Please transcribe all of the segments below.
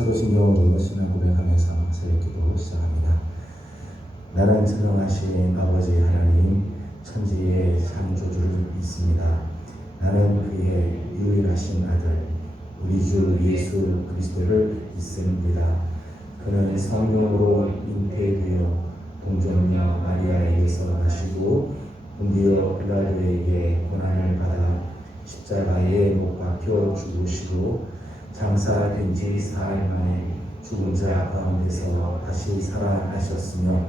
사도신경으로 신앙 고백하면서 새벽기도 시작합니다. 나는 전능하신 아버지 하나님 천지의 창조주를 믿습니다. 나는 그의 유일하신 아들 우리 주 예수 그리스도를 믿습니다. 그는 성령으로 잉태되어 동정녀 마리아에게서 나시고 본디오 빌라도에게 고난을 받아 십자가에 못 박혀 죽으시고 장사된 지 사흘 만에 죽은 자 가운데서 다시 살아나셨으며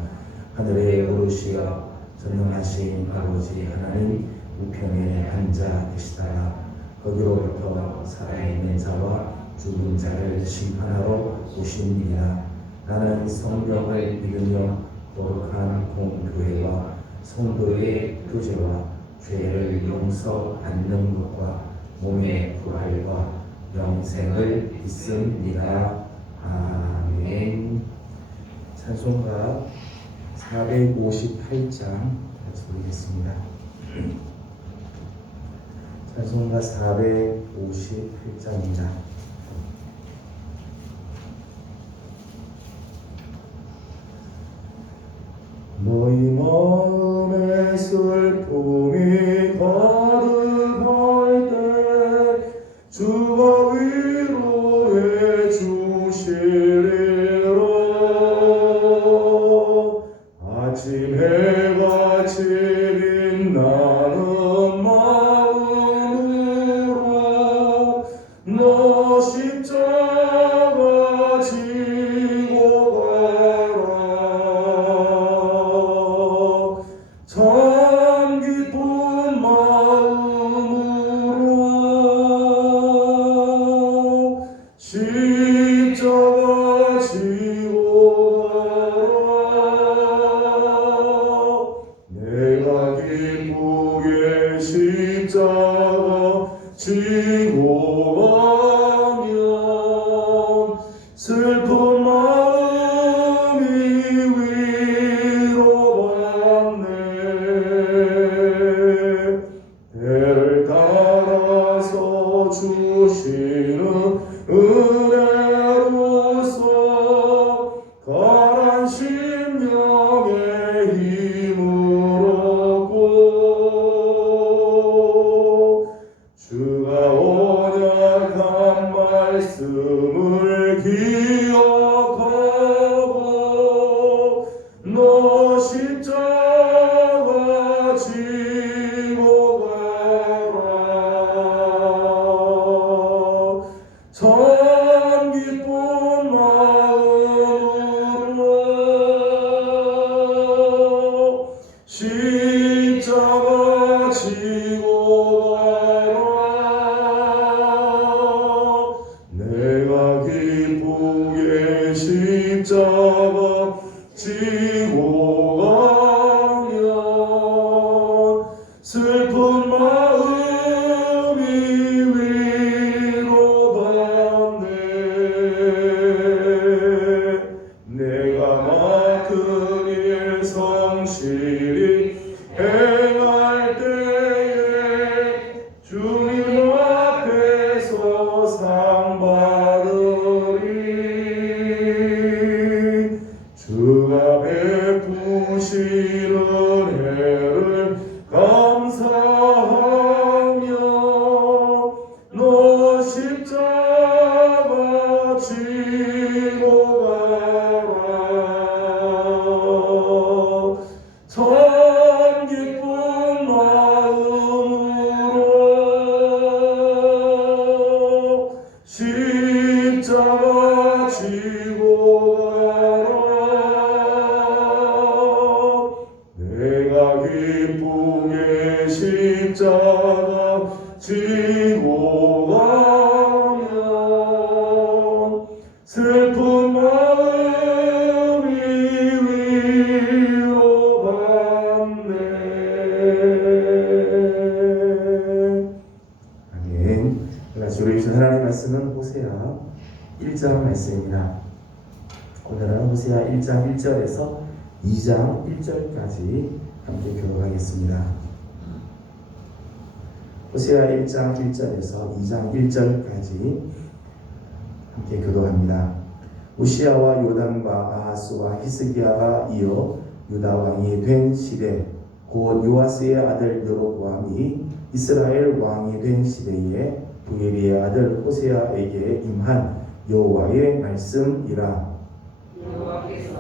하늘에 오르시어 전능하신 아버지 하나님 우편에 앉아 계시다가 거기로부터 살아있는 자와 죽은 자를 심판하러 오시니라. 나는 성령을 믿으며 거룩한 공교회와 성도의 교제와 죄를 용서받는 것과 몸의 부활과 영생을 믿습니다. 아멘. 찬송가 458장 같이 부르겠습니다. 찬송가 458장입니다. 너희 마음에 슬픔이 가득할 때 주가 위로해 주시리라. 아침 해같이 빛나는 마음으로 너 십자가 지고 가라. 참 기쁜 마음으로 십자가 지고 가라. 내가 기쁘게 십자가 지고 가면 슬픈 마음이 위로받네. 배를 따라서 주시는 은혜로서 가란 심령의 힘을 얻고 주가 언약한 말씀을 기억하고 너 십자가 지고 가라. 참 기쁜 마음으로 십자가 지고 가라. 내가 기쁘게 십자가 지고 가면 슬픈 마음이 위로받네. 내가 맡은 일 성실히 행할 때에 주님 앞에서 상 받으리. 주가 베푸시는 은혜를 감사하며 너 십자가 지고 가라. 참 기쁜 마음으로 십자가 지고 가라. 내가 기쁘게 십자가 지고 가면 슬픈 마음이 위로받네. 아멘. 주로 주신 하나님의 말씀은 호세아 1장 말씀입니다. 오늘은 호세아 1장 1절에서 2장 1절까지 함께 교독하겠습니다. 호세아 1장 1절에서 2장 1절까지 함께 교독합니다. 우시야와 요담과 아하스와 히스기야가 이어 유다 왕이 된 시대, 곧 요아스의 아들 여로보암이 이스라엘 왕이 된 시대에 부엘리의 아들 호세아에게 임한 여호와의 말씀이라. 여호와께서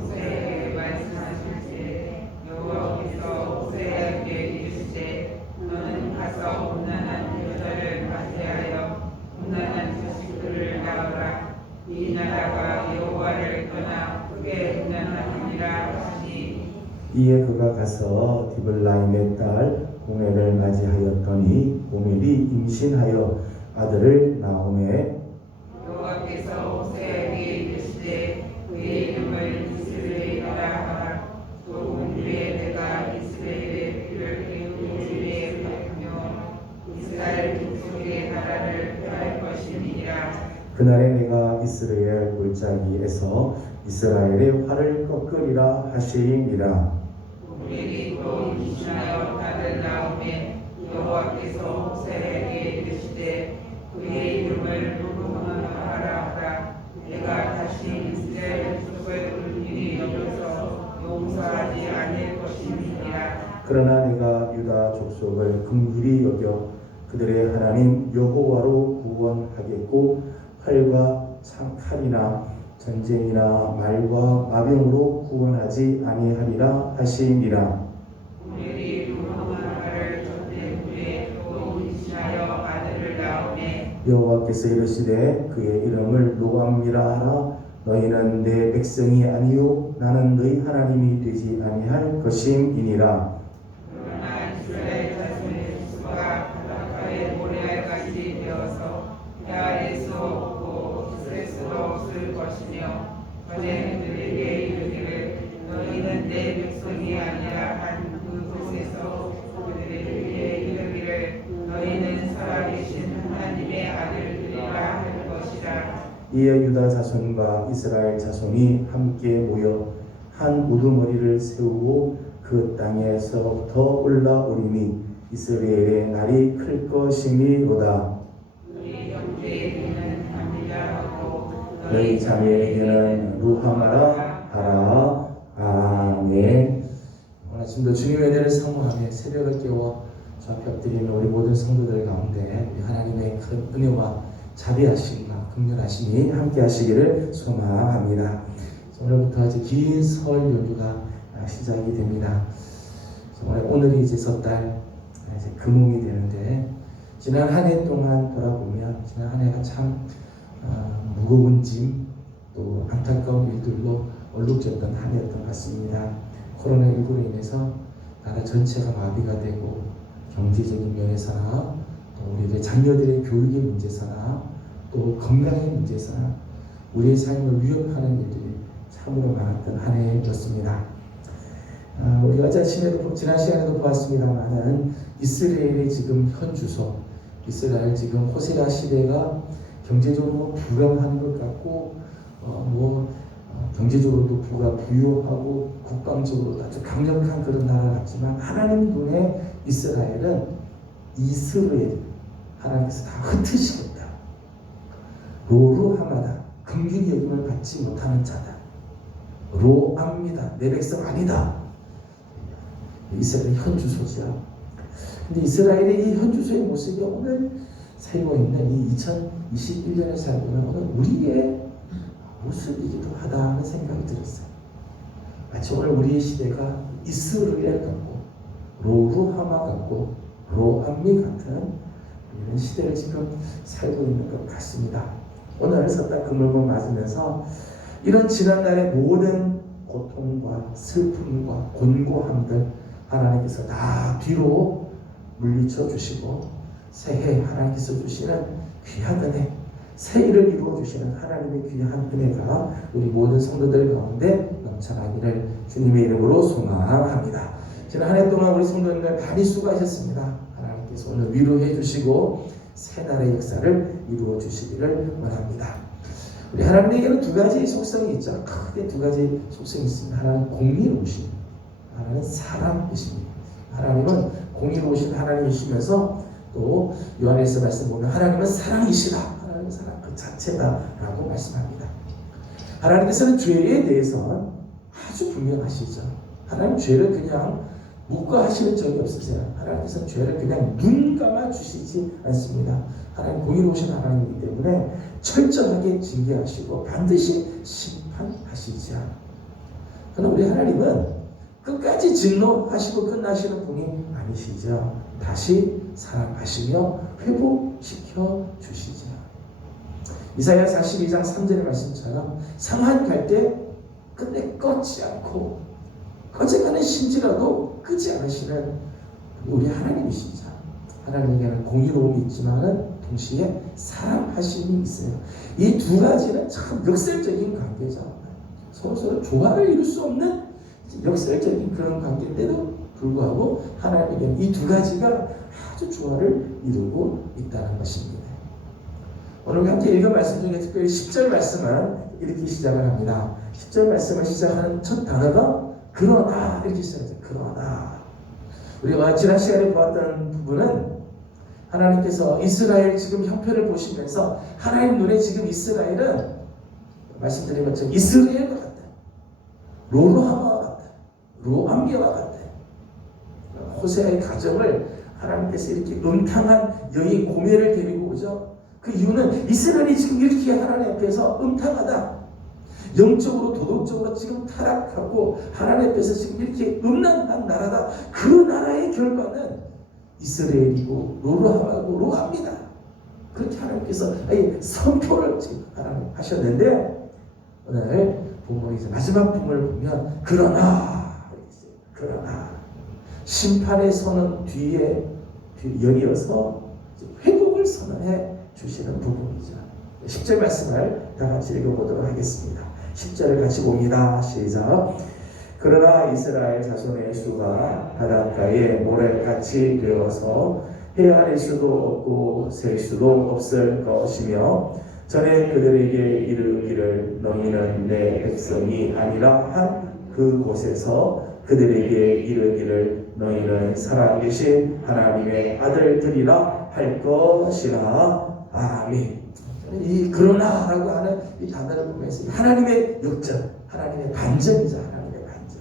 호세아에게 말씀하실 때 여호와께서 호세아에게 이르시되 너는 가서 음란한 여자를 맞이하여 음란한 자식들을 낳으라. 이 나라가 여호와를 떠나 크게 음란하니라 하시니 이에 그가 가서 디블라임의 딸 고멜을 맞이하였더니 고멜이 임신하여 아들을 낳음에 여호와께서 호세아에게 이르시되 그의 이름을 이스라엘이라 하라. 또 후에 내가 이스라엘의 피를 기울이게 하며 이스라엘 족속의 나라를 펴할 것이니라. 그날에 내가 이스라엘 골짜기에서 이스라엘의 활을 꺾으리라 하시니라. 우리에게 또 임신하여 딸을 낳음에 여호와께서 호세아에게 이르시되 그의 이름을 루브마라 하라. 내가 다시 이스라엘 족속의 불길이 여겨서 용서하지 않을 것이니라. 그러나 내가 유다 족속을 긍휼히 여겨 그들의 하나님 여호와로 구원하겠고 활과 칼이나 전쟁이나 말과 마병으로 구원하지 아니하리라 하시니라. 우리 루브마라를 전대 후에 또 임신하여 아들을 낳음에 여호와께서 이르시되 그의 이름을 로암이라 하라. 너희는 내 백성이 아니요 나는 너희 하나님이 되지 아니할 것임이니라. 그러나 이스라엘 자손의 수가 바닷가의 모래알같이 되어서 헤아릴 수 없고 쓸 수도 없을 것이며 전에 그들에게 이르기를 너희는 내 백성이 아니라 한 그곳에서 그들에게 이르기를 너희는 살아계신 하나님의 아들들이라 할 것이라. 이에 유다 자손과 이스라엘 자손이 함께 모여 한 우두머리를 세우고 그 땅에서부터 올라오리니 이스라엘의 날이 클 것이니로다. 우리 형제에게는 합리하고 너희 자매에게는 루하마라 하라. 아멘. 오늘 아침도 주님의 은혜를 사모하며 새벽을 깨워 주 앞에 엎드리는 우리 모든 성도들 가운데 우리 하나님의 큰 은혜와 자비하심과 긍휼하심이 함께 하시기를 소망합니다. 오늘부터 이제 긴 설 연휴가 시작이 됩니다. 오늘이 이제 섣달 이제 금음이 되는데 지난 한 해 동안 돌아보면 지난 한 해가 참 무거운 짐 또 안타까운 일들로 얼룩졌던 한 해였던 것 같습니다. 코로나19로 인해서 나라 전체가 마비가 되고 경제적인 면에서나 또 우리의 자녀들의 교육의 문제서나 또 건강의 문제서나 우리의 삶을 위협하는 일들이 참으로 많았던 한 해였습니다. 우리가 아침에도 지난 시간에도 보았습니다만은 이스라엘의 지금 현 주소, 이스라엘 지금 호세아 시대가 경제적으로 불안한 것 같고 경제적으로도 부유하고 국방적으로도 아주 강력한 그런 나라 같지만 하나님 눈에 이스라엘은 하나님께서 다 흩으시겠다. 로루하마다 긍휼히 여김을 받지 못하는 자다. 로암니다. 내 백성 아니다. 이스라엘의 현 주소지요. 근데 이스라엘의 이 현 주소의 모습이 오늘 살고 있는 이 2021년을 살고 있는 오늘 우리의 모습이기도 하다는 생각이 들었어요. 마치 오늘 우리의 시대가 이스라엘 같고 로루하마 같고 로암미 같은 이런 시대를 지금 살고 있는 것 같습니다. 오늘 섣달 금음을 맞으면서 이런 지난날의 모든 고통과 슬픔과 곤고함들 하나님께서 다 뒤로 물리쳐 주시고 새해 하나님께서 주시는 귀한 은혜, 새 일을 이루어 주시는 하나님의 귀한 은혜가 우리 모든 성도들 가운데 넘쳐나기를 주님의 이름으로 소망합니다. 지난 한 해 동안 우리 성도님들 많이 수고하셨습니다. 하나님께서 오늘 위로해 주시고 새 날의 역사를 이루어 주시기를 원합니다. 우리 하나님에게는 두 가지 속성이 있죠. 크게 두 가지 속성이 있습니다. 하나는 공의로우심, 하나는 사랑이십니다. 하나님은 공의로우신 하나님이시면서 또 요한일서 말씀 보면 하나님은 사랑이시다. 하나님은 사랑 그 자체다라고 말씀합니다. 하나님께서는 죄에 대해서 아주 분명하시죠. 하나님 죄를 그냥 묵과하시는 적이 없으세요. 하나님께서는 죄를 그냥 눈 감아 주시지 않습니다. 하나님 공의로우신 하나님이기 때문에 철저하게 징계하시고 반드시 심판하시지 않아요. 그러나 우리 하나님은 끝까지 진노하시고 끝나시는 분이 아니시죠. 다시 사랑하시며 회복시켜 주시죠. 이사야 42장 3절의 말씀처럼 상한 갈 때 끝내 꺼지 않고 꺼져가는 심지라도 끄지 않으시는 우리 하나님이시죠. 하나님에게는 공의로움이 있지만 동시에 사랑하심이 있어요. 이 두 가지는 참 역설적인 관계죠. 서로 조화를 이룰 수 없는 역설적인 그런 관계인데도 불구하고 하나님에게는 이 두 가지가 아주 조화를 이루고 있다는 것입니다. 오늘 함께 읽은 말씀 중에 특별히 10절 말씀은 이렇게 시작을 합니다. 10절 말씀을 시작하는 첫 단어가 그러나 이렇게 시작해요. 그러나 우리가 지난 시간에 보았던 부분은 하나님께서 이스라엘 지금 형편을 보시면서 하나님 눈에 지금 이스라엘은 말씀드린 것처럼 이스라엘과 같다. 로로하마와 같다. 로암게와 같다. 호세아의 가정을 하나님께서 이렇게 음탕한 여인 고멜을 데리고 오죠. 그 이유는 이스라엘이 지금 이렇게 하나님 앞에서 음탕하다. 영적으로 도덕적으로 지금 타락하고 하나님 앞에서 지금 이렇게 음란한 나라다. 그 나라의 결과는 이스라엘이고 로로하고 로합니다. 그렇게 하나님께서 선포를 지금 하나님 하셨는데 오늘 본문에서 마지막 부분을 보면 그러나 심판의 선언 뒤에 연이어서 회복을 선언해 주시는 부분이죠. 10절 말씀을 다 같이 읽어보도록 하겠습니다. 10절을 같이 봅니다. 시작. 그러나 이스라엘 자손의 수가 바닷가에 모래같이 되어서 헤아릴 수도 없고 셀 수도 없을 것이며 전에 그들에게 이르기를 너희는 내 백성이 아니라 한 그곳에서 그들에게 이르기를 너희는 살아계신 하나님의 아들들이라 할 것이라. 아멘. 이 그러나라고 하는 이 단어를 보면서 하나님의 역전, 하나님의 반전이죠. 하나님의 반전.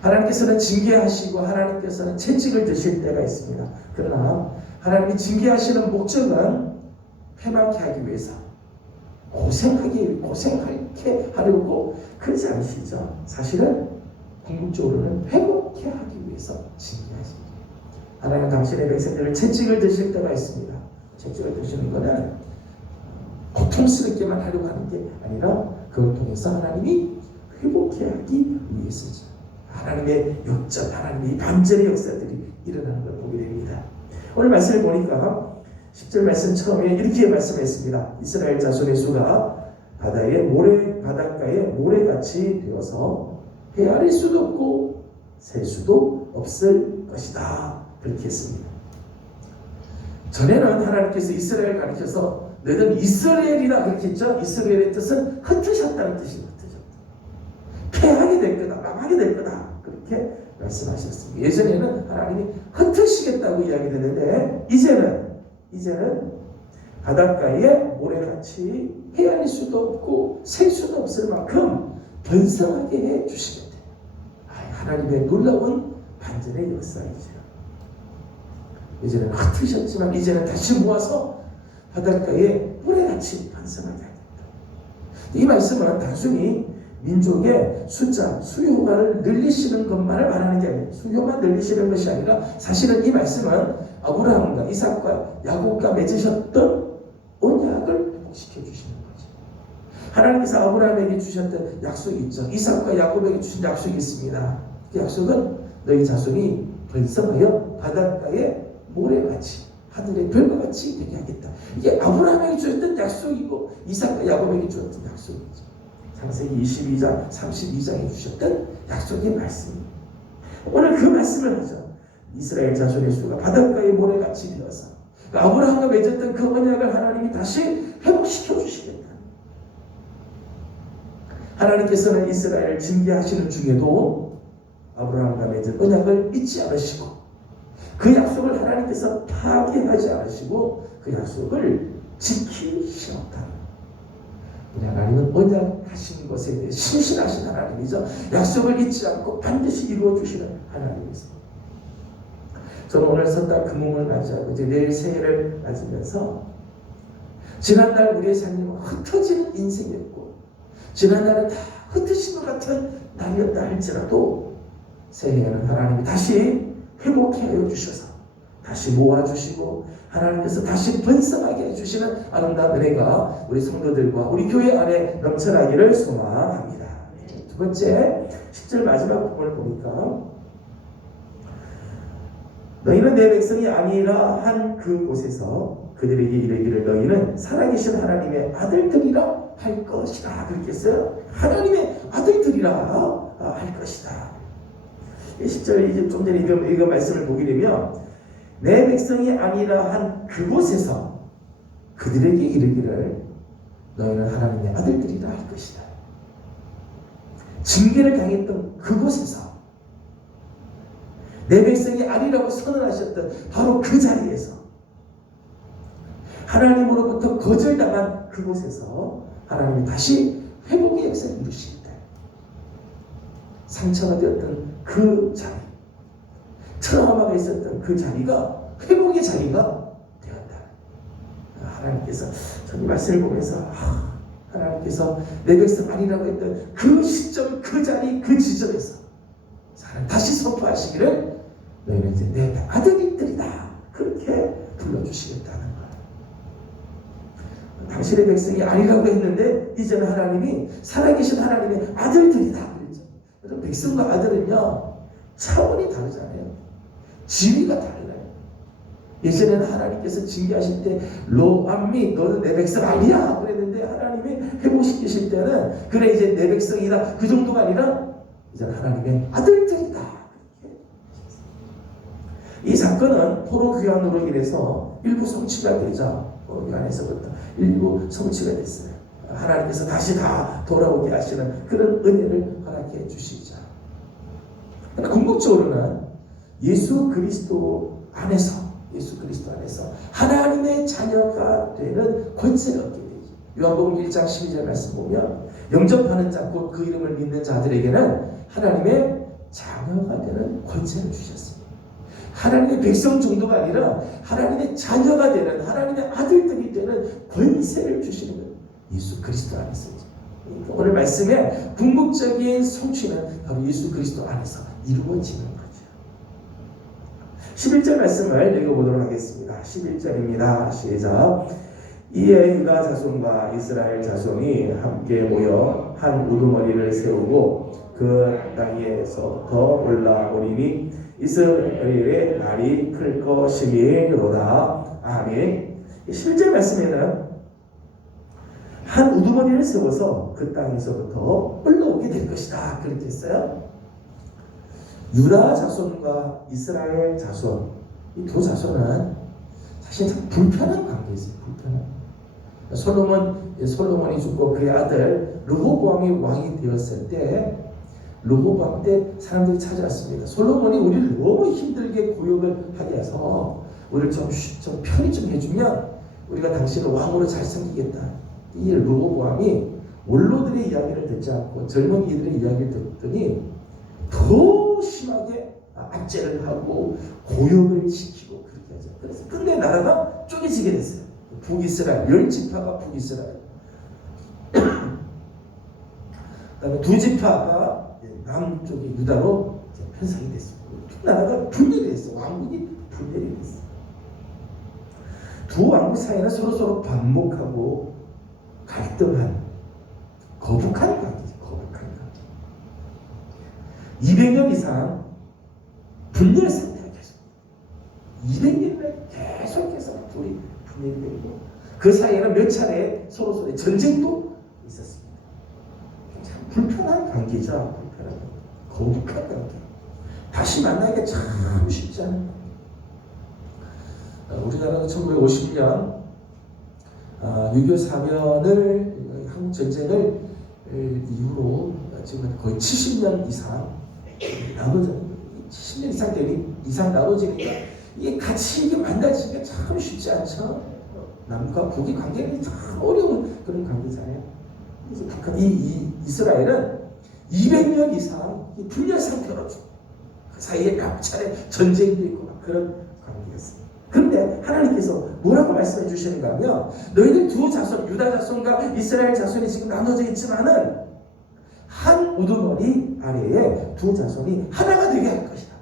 하나님께서는 징계하시고 하나님께서는 채찍을 드실 때가 있습니다. 그러나 하나님이 징계하시는 목적은 패망케 하기 위해서 고생하게 하려고 그러지 않으시죠. 사실은 궁극적으로는 회복케 하기 위해서 징계하십니다. 하나님은 당신의 백성들을 채찍을 드실 때가 있습니다. 채찍을 드시는 것은 고통스럽게만 하려고 하는 게 아니라 그걸 통해서 하나님이 회복케 하기 위해서죠. 하나님의 역전, 하나님의 반전의 역사들이 일어나는 걸 보게 됩니다. 오늘 말씀을 보니까 10절 말씀 처음에 이렇게 말씀했습니다. 이스라엘 자손의 수가 바닷가에 모래같이 되어서 헤아릴 수도 없고 셀 수도 없을 것이다. 그렇게 했습니다. 전에는 하나님께서 이스라엘 가리켜서 너희는 이스라엘이라 그렇게 했죠. 이스라엘의 뜻은 흩으셨다는 뜻이 흩으셨다. 패하게 될 거다. 망하게 될 거다. 그렇게 말씀하셨습니다. 예전에는 하나님이 흩으시겠다고 이야기했는데 이제는 바닷가에 모래같이 헤아릴 수도 없고 셀 수도 없을 만큼 번성하게 해 주시겠다. 하나님의 놀라운 반전의 역사이죠. 이제는 흩으셨지만 이제는 다시 모아서 바닷가에 모래같이 번성하게 하겠다. 이 말씀은 단순히 민족의 숫자, 수요를 늘리시는 것만을 말하는 게 아니에요. 수요만 늘리시는 것이 아니라 사실은 이 말씀은 아브라함과 이삭과 야곱과 맺으셨던 언약을 회복시켜 주시는 거죠. 하나님께서 아브라함에게 주셨던 약속이 있죠. 이삭과 야곱에게 주신 약속이 있습니다. 그 약속은 너희 자손이 번성하여 바닷가에 모래같이 하늘의 별과 같이 되게 하겠다. 이게 아브라함에게 주셨던 약속이고 이삭과 야곱에게 주셨던 약속이죠. 창세기 22장, 32장에 주셨던 약속의 말씀입니다. 오늘 그 말씀을 하죠. 이스라엘 자손의 수가 바닷가에 모래같이 되어서 아브라함과 맺었던 그 언약을 하나님이 다시 회복시켜 주시겠다. 하나님께서는 이스라엘을 징계하시는 중에도 아브라함과 맺은 언약을 잊지 않으시고 그 약속을 하나님께서 파괴하지 않으시고 그 약속을 지키셨다. 우리 하나님은 언약하신 것에 대해 신실하신 하나님이죠. 약속을 잊지 않고 반드시 이루어 주시는 하나님이세요. 저는 오늘 설날 금음을 맞이하고 이제 내일 새해를 맞으면서 지난날 우리의 삶은 흩어지는 인생이었고 지난날은 다 흩으신 것 같은 날이었다 할지라도 새해에는 하나님이 다시 회복해 하여 주셔서 다시 모아주시고 하나님께서 다시 번성하게 해주시는 아름다운 은혜가 우리 성도들과 우리 교회 안에 넘쳐나기를 소망합니다. 두 번째 10절 마지막 부분을 보니까 너희는 내 백성이 아니라 한 그곳에서 그들에게 이르기를 너희는 살아계신 하나님의 아들들이라 할 것이다. 그렇게 했어요. 하나님의 아들들이라 할 것이다. 10절 이제 좀 전에 이거 말씀을 보게 되면 내 백성이 아니라 한 그곳에서 그들에게 이르기를 너희는 하나님의 아들들이라 할 것이다. 징계를 당했던 그곳에서 내 백성이 아니라고 선언하셨던 바로 그 자리에서 하나님으로부터 거절당한 그곳에서 하나님이 다시 회복의 역사를 이루시겠다. 상처가 되었던 그 자리, 트라우마가 있었던 그 자리가 회복의 자리가 되었다. 하나님께서 저는 말씀을 보면서 하나님께서 내 백성 아니라고 했던 그 시점, 그 자리, 그 지점에서 다시 선포하시기를 너희는 이제 내 아들들이다. 그렇게 불러주시겠다는 거예요. 당신의 백성이 아니라고 했는데 이제는 하나님이 살아계신 하나님의 아들들이다. 그랬죠. 여러분 백성과 아들은요 차원이 다르잖아요. 지위가 달라요. 예전에는 하나님께서 징계하실 때 로암미 너는 내 백성 아니야 그랬는데 하나님이 회복시키실 때는 그래 이제 내 백성이다 그 정도가 아니라 이제 하나님의 아들들이다. 이 사건은 포로 귀환으로 인해서 일부 성취가 되자 포로 귀환에서부터 일부 성취가 됐어요. 하나님께서 다시 다 돌아오게 하시는 그런 은혜를 허락해 주시자. 궁극적으로는 예수 그리스도 안에서 하나님의 자녀가 되는 권세를 얻게 되죠. 요한복음 1장 12절 말씀 보면 영접하는 자 곧 그 이름을 믿는 자들에게는 하나님의 자녀가 되는 권세를 주셨습니다. 하나님의 백성 정도가 아니라 하나님의 자녀가 되는 하나님의 아들들이 되는 권세를 주시는 거예요. 예수 그리스도 안에서. 그러니까 오늘 말씀의 궁극적인 성취는 바로 예수 그리스도 안에서 이루어지는 거죠. 11절 말씀을 읽어보도록 하겠습니다. 11절입니다. 시작. 이에 유다 자손과 이스라엘 자손이 함께 모여 한 우두머리를 세우고 그 땅에서부터 올라오리니 이스라엘의 날이 클 것이니로다. 아멘. 11절 말씀에는 한 우두머리를 세워서 그 땅에서부터 올라오게 될 것이다. 그렇게 했어요. 유다 자손과 이스라엘 자손, 이 두 자손은 사실 참 불편한 관계였어요. 솔로몬이 죽고 그의 아들 르호보암이 왕이 되었을 때 르호보암 때 사람들이 찾아왔습니다. 솔로몬이 우리를 너무 힘들게 고역을 하게 해서 우리를 좀 편히 좀 해주면 우리가 당신을 왕으로 잘 섬기겠다. 이 르호보암이 원로들의 이야기를 듣지 않고 젊은이들의 이야기를 듣더니 더 심하게 압제를 하고 고역을 시키고 그렇게 하죠. 그래서 끝내 나라가 쪼개지게 됐어요. 북이스라엘, 10지파가 북이스라엘. 그다음에 2지파가 남쪽의 유다로 편성이 됐습니다. 나라가 분열이 됐어. 왕국이 분열이 됐어. 두 왕국 사이는 서로 반목하고 갈등한 거북한 관계죠. 거북한 관계. 200년 이상 분열 상태가 계속 200년을 계속해서 둘이 분열이 되고 그 사이에는 몇 차례 서로 전쟁도 있었습니다. 참 불편한 관계죠. 불편한 거북한 관계. 다시 만나기가 참 쉽지 않은 관계. 우리나라가 1950년 6.25 사변을 한국 전쟁을 이후로 지금 거의 70년 이상 나눠져 70년 이상 나눠지니까 이게 같이 이게 만나지기가 참 쉽지 않죠. 남과 북의 관계는 참 어려운 그런 관계잖아요. 이 이스라엘은 200년 이상 이 분열 상태로 그 사이에 갑자기 전쟁도 있고 그런 관계였어요. 그런데 하나님께서 뭐라고 말씀해 주시는가 하면 너희들 두 자손 유다 자손과 이스라엘 자손이 지금 나눠져 있지만은 한 우두머리 아래에 두 자손이 하나가 되게 할 것이다.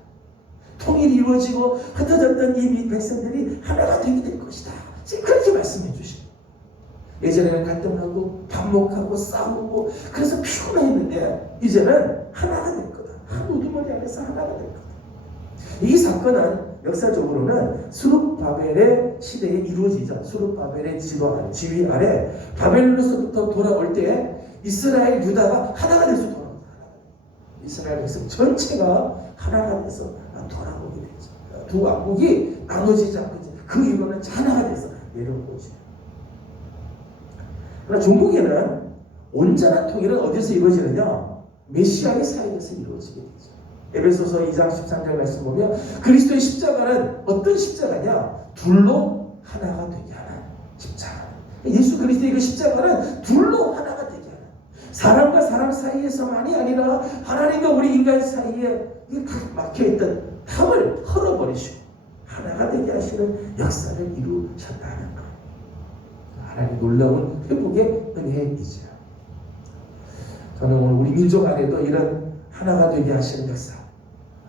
통일이 이루어지고 흩어졌던 이 백성들이 하나가 되게 될 것이다. 지금 그렇게 말씀해 주시고 예전에는 갈등하고 반목하고 싸우고 그래서 피곤했는데 이제는 하나가 될 거다. 한 우두머리 안에서 하나가 될 거다. 이 사건은 역사적으로는 수룹바벨의 시대에 이루어지죠. 수룹바벨의 지휘 아래 바벨로서부터 돌아올 때 이스라엘 유다가 하나가 돼서 돌아옵니다. 이스라엘 백성 전체가 하나가 돼서 돌아오게 되죠. 두 왕국이 나눠지지 않고 그 이후로는 하나가 돼서 내려온 거죠. 그러나 종국에는 온전한 통일은 어디서 이루어지느냐? 메시아의 사이에서 이루어지게 되죠. 에베소서 2장 13절 말씀 보면 그리스도의 십자가는 어떤 십자가냐? 둘로 하나가 되게 하는 십자가. 예수 그리스도의 그 십자가는 둘로 하나가 되게 하는, 사람과 사람 사이에서만이 아니라 하나님과 우리 인간 사이에 막혀있던 탐을 헐어버리시고 하나가 되게 하시는 역사를 이루셨다는 것. 하나님 놀라운 회복의 은혜이죠. 저는 오늘 우리 민족 안에도 이런 하나가 되게 하시는 역사,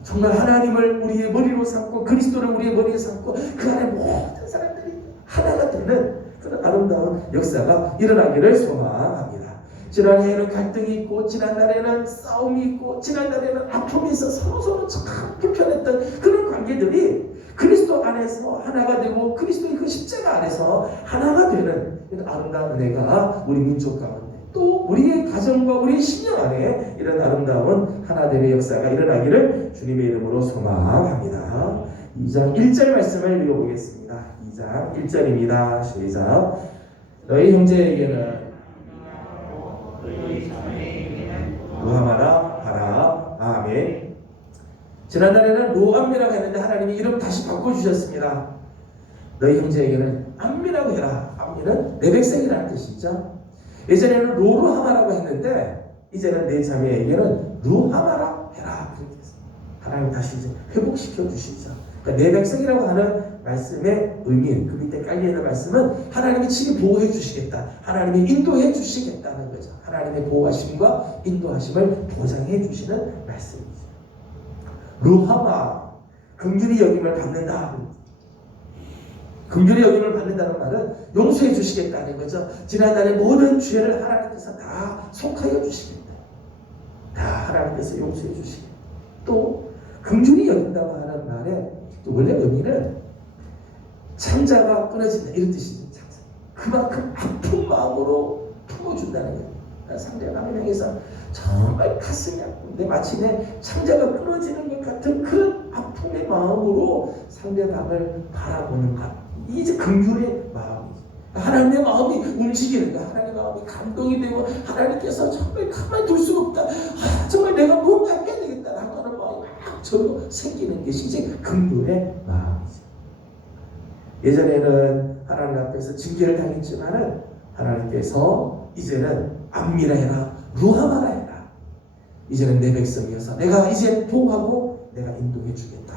정말 하나님을 우리의 머리로 삼고 그리스도를 우리의 머리에 삼고 그 안에 모든 사람들이 하나가 되는 그런 아름다운 역사가 일어나기를 소망합니다. 지난해에는 갈등이 있고 지난날에는 싸움이 있고 지난날에는 아픔이 있어 서로서로 참 불편했던 그런 관계들이 그리스도 안에서 하나가 되고 그리스도의 그 십자가 안에서 하나가 되는 이런 아름다운 은혜가 우리 민족 가운데 또 우리의 가정과 우리의 신령 안에 이런 아름다운 하나됨의 역사가 일어나기를 주님의 이름으로 소망합니다. 2장 1절 말씀을 읽어보겠습니다. 2장 1절입니다. 시작. 너희 형제에게는 루하마라 하라. 아멘. 지난달에는 로암미라고 했는데 하나님이 이름 다시 바꿔주셨습니다. 너희 형제에게는 암미라고 해라. 암미는 내 백성이라는 뜻이죠. 예전에는 로루하마라고 했는데 이제는 내 자매에게는 루하마라 해라. 그렇게 했어요. 하나님 다시 이제 회복시켜 주시죠. 그러니까 내 백성이라고 하는 말씀의 의미, 그 밑에 깔려있는 말씀은 하나님이 친히 보호해 주시겠다, 하나님이 인도해 주시겠다는 거죠. 하나님의 보호하심과 인도하심을 보장해 주시는 말씀이죠. 루하마, 긍휼히 여김을 받는다. 긍휼히 여김을 받는다는 말은 용서해 주시겠다는 거죠. 지난날의 모든 죄를 하나님께서 다 속하여 주시겠다. 다 하나님께서 용서해 주시겠다. 또 긍휼히 여긴다고 하는 말에 원래 의미는 창자가 끊어진다 이런 뜻입니다. 그만큼 아픈 마음으로 품어준다는 거예요. 상대방을 향해서 정말 가슴이 아픈데 마치 내 창자가 끊어지는 것 같은 그런 아픔의 마음으로 상대방을 바라보는 것. 이제 긍휼의 마음이죠. 하나님의 마음이 움직이는 거야. 하나님의 마음이 감동이 되고 하나님께서 정말 가만히 둘 수가 없다. 정말 내가 뭔가 해야 되겠다 하는 마음이 막 절로 생기는 것이 이제 긍휼의 마음이죠. 예전에는 하나님 앞에서 징계를 당했지만은 하나님께서 이제는 암미라 해라, 루하마라 해라. 이제는 내 백성이어서 내가 이제 보호하고 내가 인도해 주겠다.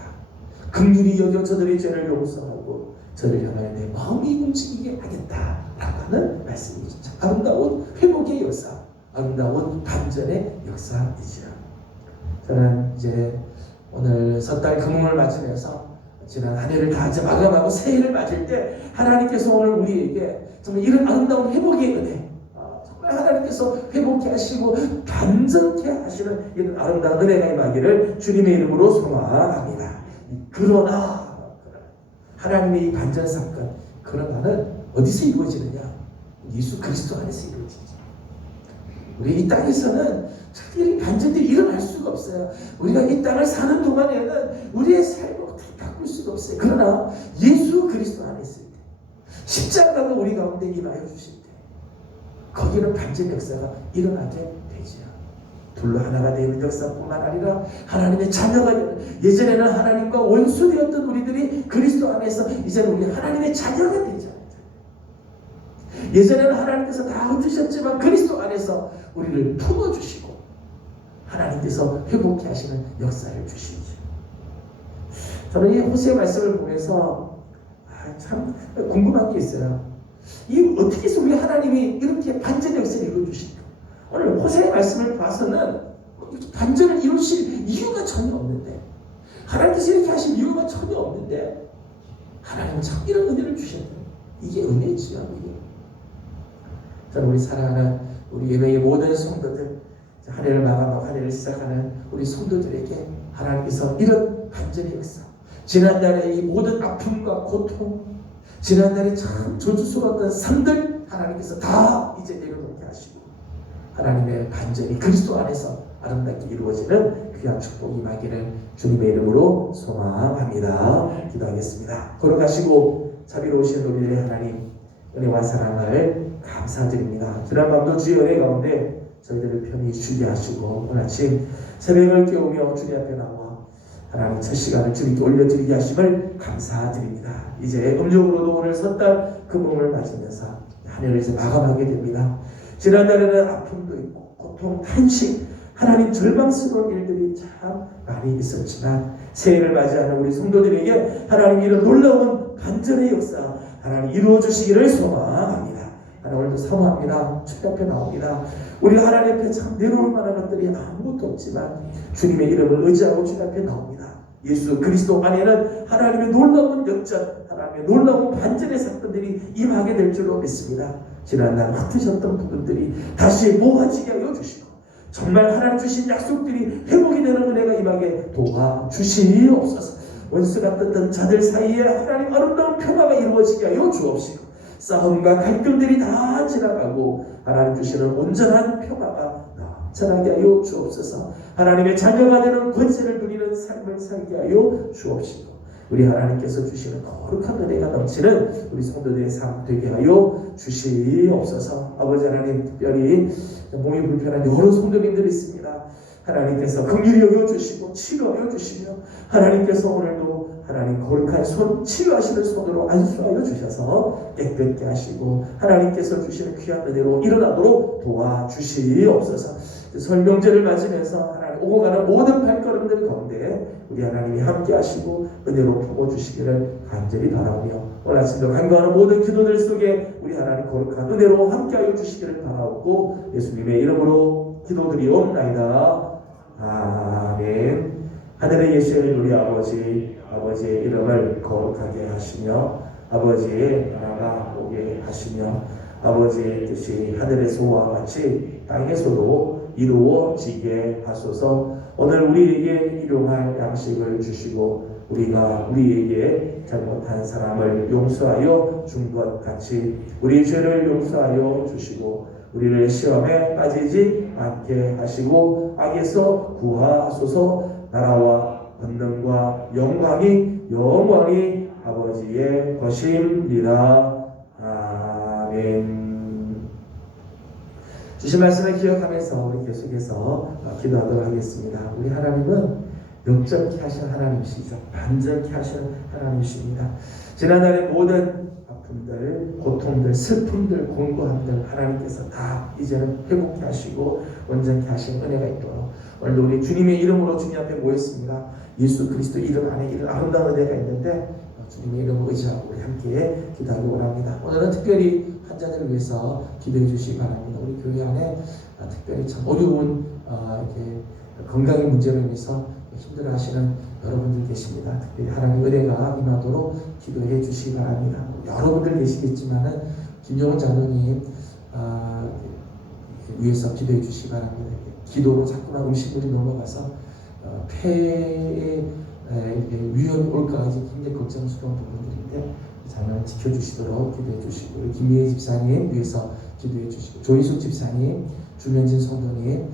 긍휼히 여겨 저들의 죄를 용서하고 저를 향하여 내 마음이 움직이게 하겠다라고 하는 말씀이죠. 아름다운 회복의 역사, 아름다운 반전의 역사이죠. 저는 이제 오늘 섣달 금음을 맞으면서 지난 한 해를 다 이제 마감하고 새해를 맞을 때 하나님께서 오늘 우리에게 정말 이런 아름다운 회복의 은혜, 정말 하나님께서 회복케 하시고 반전케 하시는 이런 아름다운 은혜가 임하기를 주님의 이름으로 소망합니다. 그러나 하나님의 이 반전 사건, 그러나는 어디서 이루어지느냐? 예수 그리스도 안에서 이루어지죠. 우리 이 땅에서는 특별히 반전들이 일어날 수가 없어요. 우리가 이 땅을 사는 동안에는 우리의 삶을 어떻게 바꿀 수가 없어요. 그러나 예수 그리스도 안에 있을 때, 십자가가 우리 가운데 임하여 주실 때, 거기는 반전 역사가 일어나게 되죠. 둘로 하나가 되는 역사뿐만 아니라 하나님의 자녀가 되는, 예전에는 하나님과 원수되었던 우리들이 그리스도 안에서 이제는 우리 하나님의 자녀가 되잖아요. 예전에는 하나님께서 다 흩으셨지만 그리스도 안에서 우리를 품어주시고 하나님께서 회복케 하시는 역사를 주시죠. 저는 이 호세의 말씀을 보면서 참 궁금한 게 있어요. 이 어떻게 해서 우리 하나님이 이렇게 반전 역사를 이루어주실까? 오늘 호세의 말씀을 봐서는 이렇게 반전을 이루실 이유가 전혀 없는데, 하나님께서 이렇게 하실 이유가 전혀 없는데 하나님은 참 이런 은혜를 주셨대요. 이게 은혜지요. 이게. 저는 우리 사랑하는 우리 예배의 모든 성도들, 한 해를 마감하고 한 해를 시작하는 우리 성도들에게 하나님께서 이런 반전의 역사, 지난날의 이 모든 아픔과 고통, 지난날에 참 저주스러웠던 삶들 하나님께서 다 이제 내려놓게 하시고 하나님의 반전이 그리스도 안에서 아름답게 이루어지는 귀한 축복이 임하기를 주님의 이름으로 소망합니다. 기도하겠습니다. 걸어가시고 자비로우신 우리의 하나님, 은혜와 사랑을 감사드립니다. 지난 밤도 주의 은혜 가운데 저희들을 편히 쉬게 하시고 오늘 아침 새벽을 깨우며 주님 앞에 나와 하나님 첫 시간을 주님께 올려드리게 하심을 감사드립니다. 이제 음력으로도 오늘 섣달 그 몸을 맞으면서 한 해를 이제 마감하게 됩니다. 지난날에는 아픔도 있고 고통, 탄식, 하나님 절망스러운 일들이 참 많이 있었지만 새해를 맞이하는 우리 성도들에게 하나님 이런 놀라운 반전의 역사 하나님 이루어 주시기를 소망합니다. 하나님 오늘도 사모합니다. 주님 앞에 나옵니다. 우리 하나님 앞에 참 내려올 만한 것들이 아무것도 없지만 주님의 이름을 의지하고 주님 앞에 나옵니다. 예수 그리스도 안에는 하나님의 놀라운 역전, 하나님의 놀라운 반전의 사건들이 임하게 될 줄로 믿습니다. 지난날 흩으셨던 부분들이 다시 모아지게 하여 주시고 정말 하나님 주신 약속들이 회복이 되는 은혜가 임하게 도와주시옵소서. 원수가 떴던 자들 사이에 하나님 아름다운 평화가 이루어지게 하여 주옵시고 싸움과 갈등들이 다 지나가고 하나님 주시는 온전한 평화가 넘쳐나게 하여 주옵소서. 하나님의 자녀가 되는 권세를 누리는 삶을 살게 하여 주옵시고 우리 하나님께서 주시는 거룩한 은혜가 넘치는 우리 성도들의 삶 되게 하여 주시옵소서. 아버지 하나님, 특별히 몸이 불편한 여러 성도님들이 있습니다. 하나님께서 긍휼히 여겨주시고 치료하여 주시며 하나님께서 오늘도 하나님 거룩한 손, 치유하시는 손으로 안수하여 주셔서 깨끗게 하시고 하나님께서 주시는 귀한 은혜로 일어나도록 도와주시옵소서. 설명제를 맞으면서 하나님 오고 가는 모든 발걸음들 가운데 우리 하나님이 함께 하시고 은혜로 품어주시기를 간절히 바라며 오늘 아침도 간구하는 모든 기도들 속에 우리 하나님 거룩한 은혜로 함께하여 주시기를 바라옵고 예수님의 이름으로 기도드리옵나이다. 아멘. 하늘에 계신 우리 아버지, 아버지의 이름을 거룩하게 하시며 아버지의 나라가 오게 하시며 아버지의 뜻이 하늘에서와 같이 땅에서도 이루어지게 하소서. 오늘 우리에게 일용할 양식을 주시고 우리가 우리에게 잘못한 사람을 용서하여 준 것 같이 우리 죄를 용서하여 주시고 우리를 시험에 빠지지 않게 하시고 악에서 구하소서. 나라와 권능과 영광이 영원히 아버지의 것입니다. 아멘. 주신 말씀을 기억하면서 우리 계속해서 기도하도록 하겠습니다. 우리 하나님은 역전케 하시는 하나님이시죠. 반전케 하시는 하나님이십니다. 지난날의 모든 아픔들, 고통들, 슬픔들, 공고함들 하나님께서 다 이제는 회복케 하시고 온전케 하시는 은혜가 있도록 오늘도 우리 주님의 이름으로 주님 앞에 모였습니다. 예수 그리스도 이름 안에 이런 아름다운 은혜가 있는데 주님의 이름을 의지하고 우리 함께 기도하기 원합니다. 오늘은 특별히 환자들을 위해서 기도해 주시기 바랍니다. 우리 교회 안에 특별히 참 어려운 이렇게 건강의 문제로 인해서 힘들어하시는 여러분들 계십니다. 특별히 하나님의 은혜가 임하도록 기도해 주시기 바랍니다. 여러분들 계시겠지만은 김용훈 장로님 위해서 기도해 주시기 바랍니다. 기도로 자꾸만 음식물이 넘어가서 폐에 위험이 올까 굉장히 걱정스러운 부분들인데 자녀를 지켜주시도록 기도해 주시고 우리 김미애 집사님 위해서 기도해 주시고 조희숙 집사님, 주면진 성도님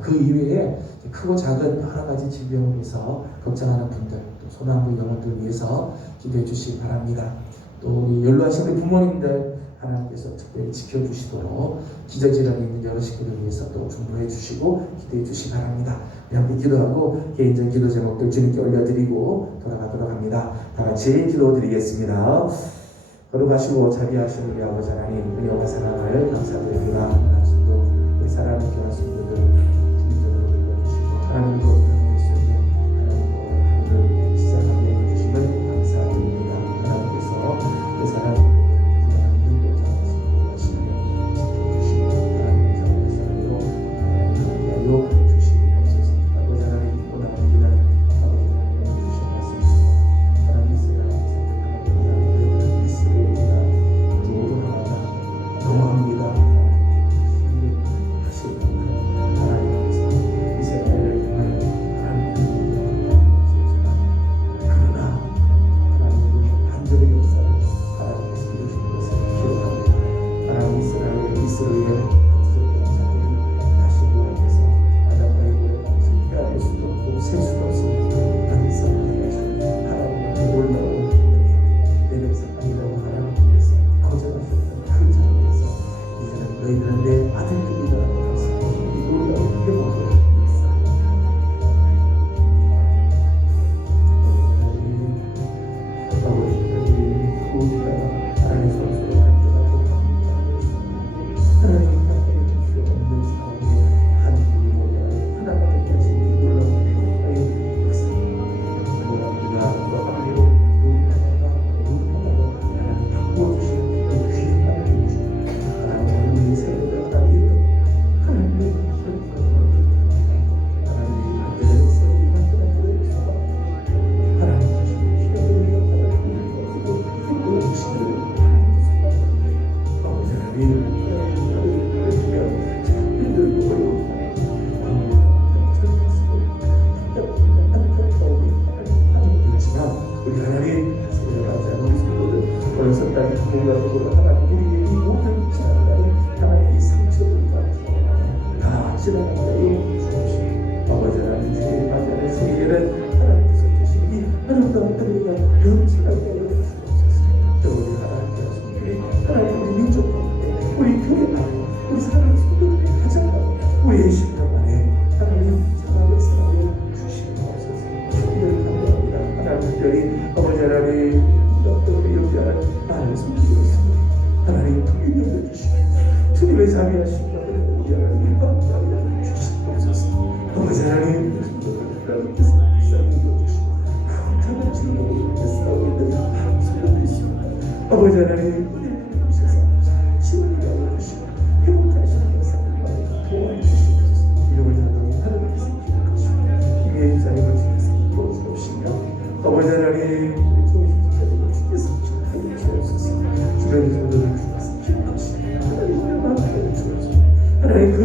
그 이외에 크고 작은 여러 가지 질병을 위해서 걱정하는 분들 또 소나무 영혼들 위해서 기도해 주시기 바랍니다. 또 우리 연로하신 우리 부모님들 하나님께서 특별히 지켜주시도록 기저질환이 있는 여러 식구들 위해서 또 중보해 주시고 기도해 주시기 바랍니다. 우리 함께 기도하고 개인적인 기도 제목들 주님께 올려드리고 돌아가도록 합니다. 다 같이 기도드리겠습니다. 거룩하시고 자비하시는 우리 아버지 하나님, 은혜와 사랑을 감사드립니다. 하나님도 우리 사랑하는 귀한 성도들 주님으로 불러주시고 하나님도 예수님 하나님도 하루를 시작하게 해주심을 감사드립니다. 하나님께서 그 사랑 눈도 잡으시고 하시며 지켜주시고 하나님의 자비의 사랑으로 하나님을 주시옵소서. 아버지 하나님 오늘 우리는 아버지 하나님 주신 말씀이시고 하나님 이스라엘 하나님 이스라엘이나 노하다 노합니다. 하시는 하나님께서 이스라엘을 향하여 그러나 하나님은 반전의 역사를 하나님께서 이루신 것을 기억합니다. 하나님 이스라엘의 학습된 자들이 다시 모여서 아담과의 모래 당시 빼앗을 수도 없고 셀 수도 없습니다. 하늘에서 하나님의 놀라운 내 백성이라고 하나님께서 거절하셨던 그 자리에서 이제는 너희들은 내 아들들이라고 하시고 이 놀라운 회복을 역사 아버지들이 우리가 하나님 손으로 간절하고 하나님 가까이 수 없는 상황에 한 우리 모두 하나가 되게 하신 이 놀라운 회복의 역사 우리가 하나님으로 눈하고 하나님 바꾸어주시는 이 귀한 하나님 하나님 우리 세대가 하나님 하나님의 하나님의 만들어낸 세상이 만들어낸 수가 하나님 하시는 기도를 하나님 주시는 아버지 하나님 힘들고 어려운 우리 하나님 하지 않은 우리 성도들 오늘 성당의 기도가 하나님 우리의 이 모든 지나가는 하나님 이 상처들과 다 지나가게 주옵시고 아버지 하나님 주의 맞이하는 생일에는 하나님께서 주신 이 아름다운 은혜가 영원하게 하여 주옵소서. 또 우리 하나님께서 우리 하나님 우리 민족 가운데 우리 교회 안에 우리 사랑하는 성도들의 가정 가운데 우리의 심령 안에 하나님 사랑의 사랑을 주시옵소서. 주님을 감사합니다. 하나님 특별히 아버지 하나님 우리 영원한 나를 섬기고 있습니다. 하나님 통일이 열려주시고 주님의 자비하신 것을 우리 하나님 감사합니다. 주시옵소서. 아버지 하나님 하나님께서 싸움을 이겨주시고 자만 주님으로 싸우게 되는 성도들이 있습니다. 아버지 하나님 우리를 주셔서 시원하게 알려주시고 회복하시는 역사를 도와주시옵소서. 이름을 자동히 하나님께서 기억하시고 힘의 인사님을 주께서 도와주시며 아버지 하나님 우리 조심자들을 주께서 하여 주옵소서. 주변의 성도들을 주께서 기억하시고 하나님의 마음을 주옵소서. 하나님 그